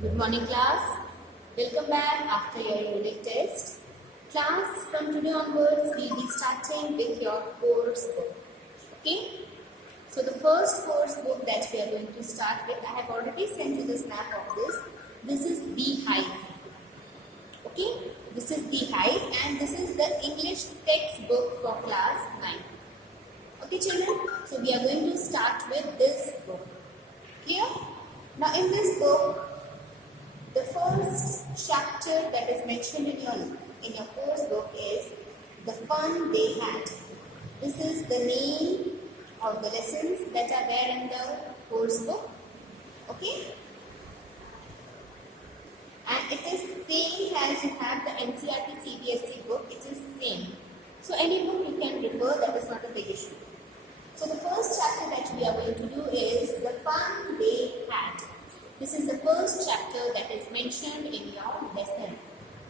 Good morning, class. Welcome back after your unit test. Class, from today onwards, we will be starting with your course book. Okay? So, the first course book that we are going to start with, I have already sent you the snap of this. This is Beehive. Okay? This is Beehive and this is the English textbook for class 9. Okay, children? So, we are going to start with this book. Clear? Now, in this book, the first chapter that is mentioned in your course book is the fun they had. This is the name of the lessons that are there in the course book. Okay? And it is same as you have the NCERT CBSE book. It is same. So any book you can refer, that is not a big issue. So the first chapter that we are going to do is the fun they had. This is the first chapter that is mentioned in your lesson,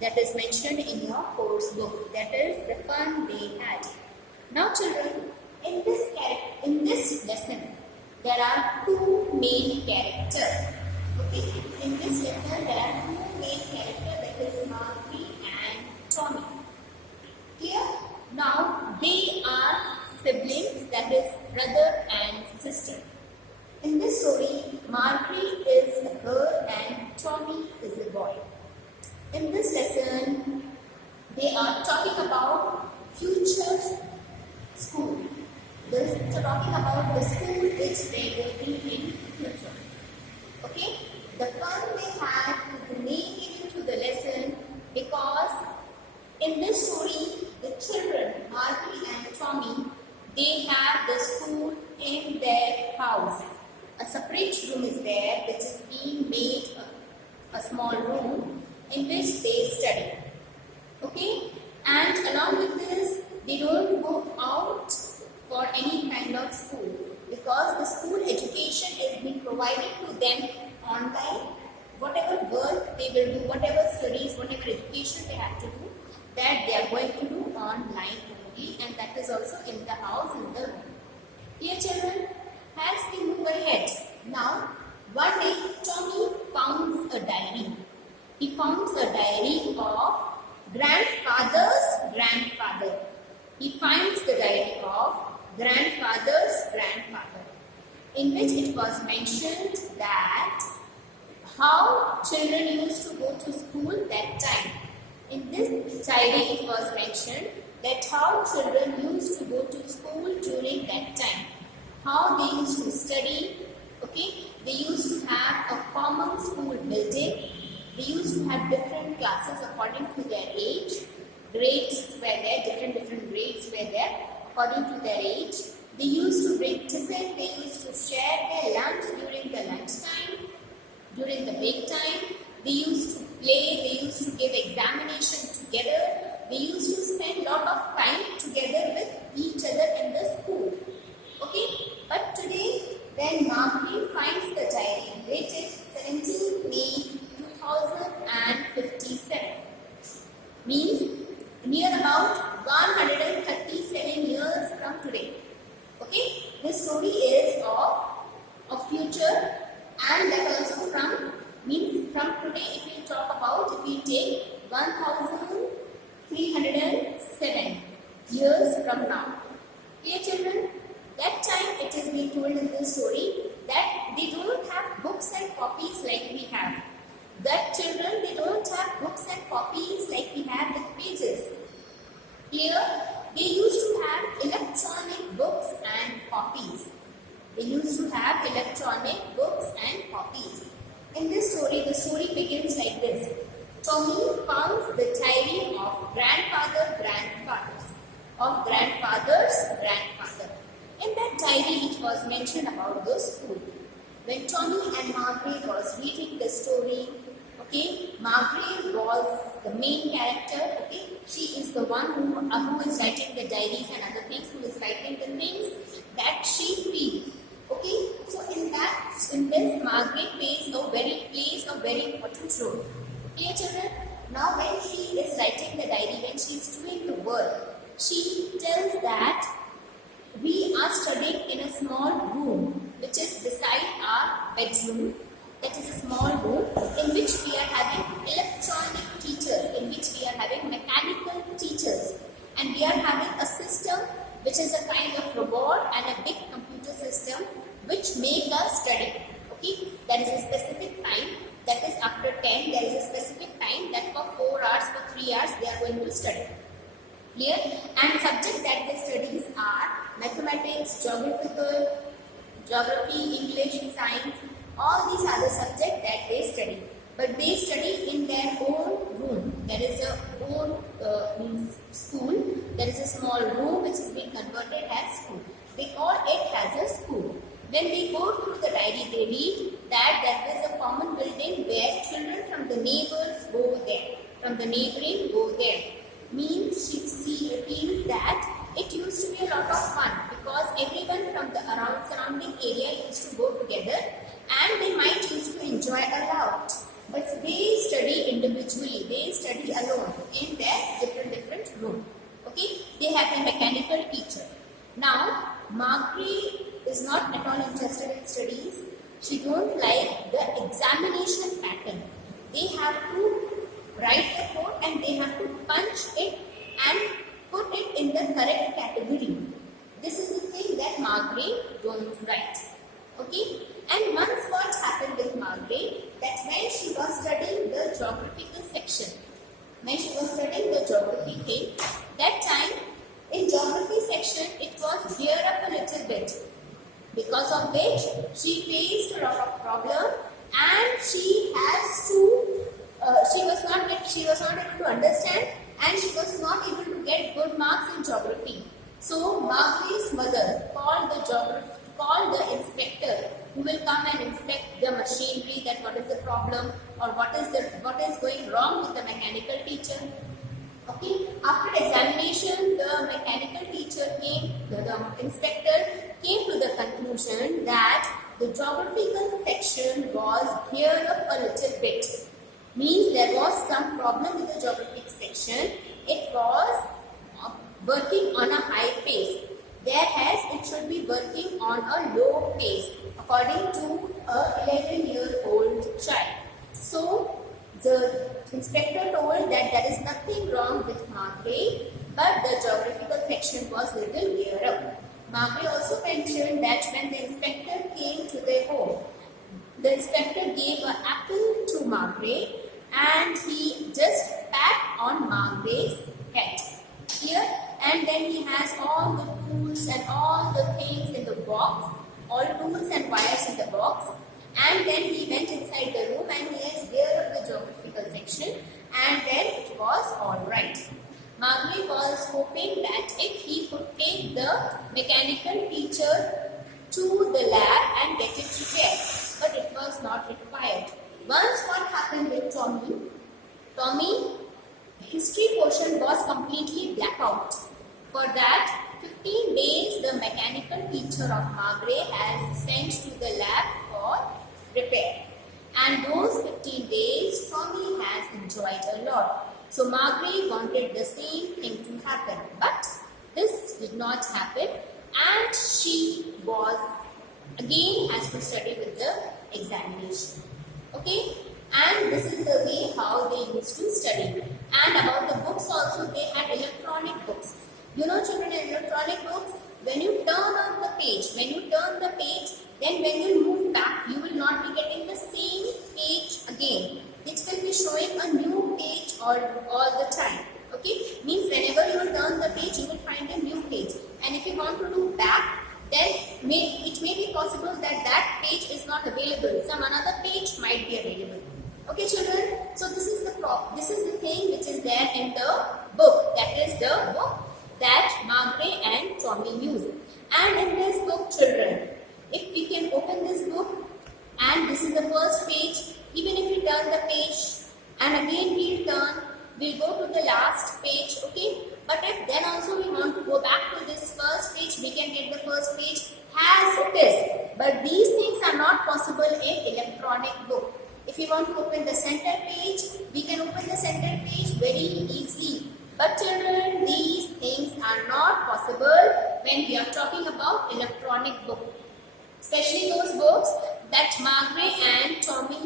that is mentioned in your course book, that is the fun they had. Now children, in this lesson, there are two main characters. Okay, in this lesson there are two main characters, that is Margie and Tommy. Clear? Now they are siblings, that is brother and sister. In this story, Margie is a girl and Tommy is a boy. In this lesson, they are talking about future school. They are talking about the school which they will be in future. Okay? The fun they had is the name given to the lesson because in this story, the children, Margie and Tommy, they have the school in their house. A separate room is there which is being made a small room in which they study. Okay? And along with this, they don't go out for any kind of school because the school education is being provided to them online. Whatever work they will do, whatever studies, whatever education they have to do, that they are going to do online only, and that is also in the house, in the room. Dear children, as we move ahead, now one day Tommy founds a diary. He founds a diary of grandfather's grandfather. He finds the diary of grandfather's grandfather, in which it was mentioned that how children used to go to school that time. In this diary it was mentioned that how children used to go to school during that time. How they used to study, okay? They used to have a common school building. They used to have different classes according to their age. Grades were there, different grades were there according to their age. They used to bring tiffin, they used to share their lunch during the lunch time, during the break time. They used to play, they used to give examination together. They used to spend a lot of time together with each other in the school. Okay, but today when Margie finds the diary dated 17 May 2057, means near about 137 years from today. Okay, this story is of future, and that also means from today. If we talk about, if we take 1307 years from now. Okay, children. That time it is being told in this story that they don't have books and copies like we have. That children, they don't have books and copies like we have with pages. Here, they used to have electronic books and copies. They used to have electronic books and copies. In this story, the story begins like this. Tommy founds the diary of grandfather's grandfather. In that diary, it was mentioned about the school. When Tommy and Margaret was reading the story, okay, Margaret was the main character, okay. She is the one who is writing the diaries and other things, who is writing the things that she feels, okay. So in this, Margaret plays a very important role. Okay, children. Now when she is writing the diary, when she is doing the work, she tells that we are studying in a small room which is beside our bedroom, that is a small room in which we are having electronic teachers, in which we are having mechanical teachers, and we are having a system which is a kind of robot and a big computer system which make us study. Okay, there is a specific time, that is after 10 there is a specific time that for 4 hours, for 3 hours they are going to study. Clear? And subject that they studies are mathematics, geography, English, science, all these are the subjects that they study. But they study in their own room. There is a own school. There is a small room which is being converted as school. They call it as a school. When they go through the diary, they read that there is a common building where children from the neighbors go there. From the neighboring go there. Means she feels that it used to be a lot of fun because everyone from the surrounding area used to go together and they might used to enjoy a lot. But they study individually, they study alone in their different room. Okay, they have a mechanical teacher. Now, Margaret is not at all interested in studies. She don't like the examination pattern. They have to write the code and they have to punch it and put it in the correct category. This is the thing that Margaret don't write. Okay? And once what happened with Margaret, that when she was studying the geographical section, when she was studying the geography thing, that time in geography section it was gear up a little bit, because of which she faced a lot of problem and she has to she was not able to understand and she was not able to get good marks in geography. So Margaret's mother called the inspector who will come and inspect the machinery, that what is the problem or what is going wrong with the mechanical teacher. Okay, after examination, the mechanical teacher the inspector came to the conclusion that the geographical section was geared up a little bit. Means there was some problem with the geographic section. It was working on a high pace, whereas it should be working on a low pace according to a 11-year-old child. So the inspector told that there is nothing wrong with Margaret, but the geographical section was little geared up. Margaret also mentioned that when the inspector came to their home, the inspector gave an apple to Margaret and he just pat on Margaret's head. Here, and then he has all the tools and all the things in the box, all tools and wires in the box, and then he went inside the room and he has geared up the geographical section and then it was alright. Margaret was hoping that if he could take the mechanical teacher to the lab and get it repaired, but it was not required. Once what happened with Tommy, history portion was completely blackout. For that, 15 days the mechanical teacher of Margaret has sent to the lab for repair. And those 15 days Tommy has enjoyed a lot. So Margaret wanted the same thing to happen, but this did not happen and she was again has to study with the examination. Okay, and this is the way how they used to study. And about the books also, they had electronic books. You know children, in electronic books, when you turn on the page, then when you move back, you will not be getting the same page again. It will be showing a new page all the time. Okay, means whenever you turn the page, you will find a new page. And if you want to do back, then it may be possible that page is not available. Some another page might be available. Okay, children. So this is the thing which is there in the book. That is the book that Margaret and Tommy use. And in this book, children, if we can open this book, and this is the first page. Even if we turn the page, and again we'll go to the last page. Okay. But if then also we want to go back to this first page, we can get the first page as it is. But these things are not possible in electronic book. If we want to open the center page, we can open the center page very easily. But children, these things are not possible when we are talking about electronic book. Especially those books that Margaret and Tommy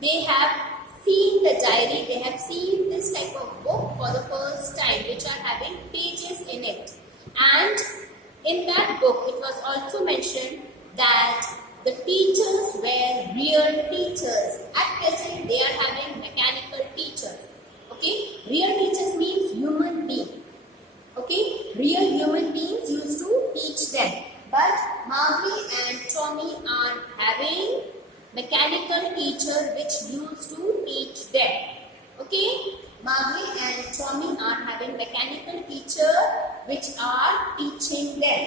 they have seen the diary, they have seen this type of book for the first time, which are having pages in it. And in that book, it was also mentioned that the teachers were real teachers. At present, they are having mechanical teachers. Okay, real teachers means human being. Okay, real human beings used to teach them. But Mowgli and Tommy are having mechanical teacher which used to teach them. Okay, Mowgli and Tommy are having mechanical teacher which are teaching them.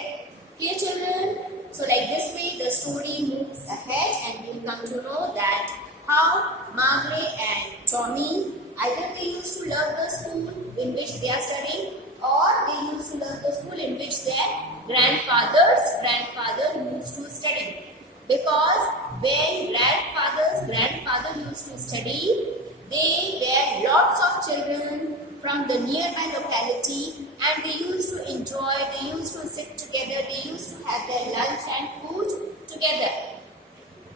Clear, children? So like this way the story moves ahead and you will come to know that how Mowgli and Tommy, either they used to love the school in which they are studying, or they used to love the school in which their grandfather used to study. Because when grandfather used to study, they were lots of children from the nearby locality, and they used to enjoy, they used to sit together, they used to have their lunch and food together.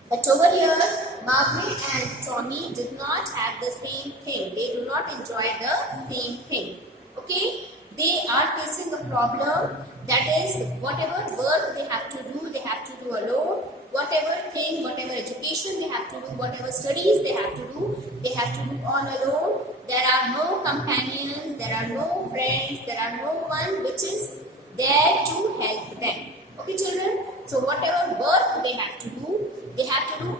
But over here, Mowgli and Tommy did not have the same thing. They do not enjoy the same thing. Okay? They are facing a problem, that is, whatever work they have to do alone. Whatever thing, whatever education they have to do, whatever studies they have to do all alone. There are no companions, there are no friends, there are no one which is there to help them. Okay, children? So whatever work they have to do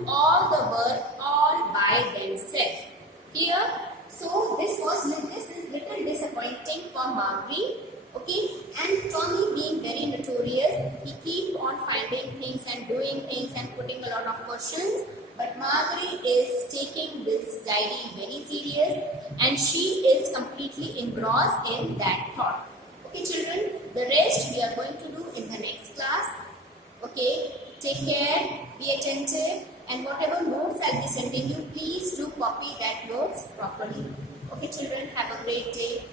all the work all by themselves. Clear? So this is little disappointing for Mowgli. Okay, and Tommy, being very notorious, he keep on finding things and doing things and putting a lot of questions. But Mowgli is taking this diary very serious, and she is completely engrossed in that thought. Okay, children, the rest we are going to do in the next class. Okay, take care, be attentive, and whatever notes I'll be sending you, please do copy that notes properly. Okay, children, have a great day.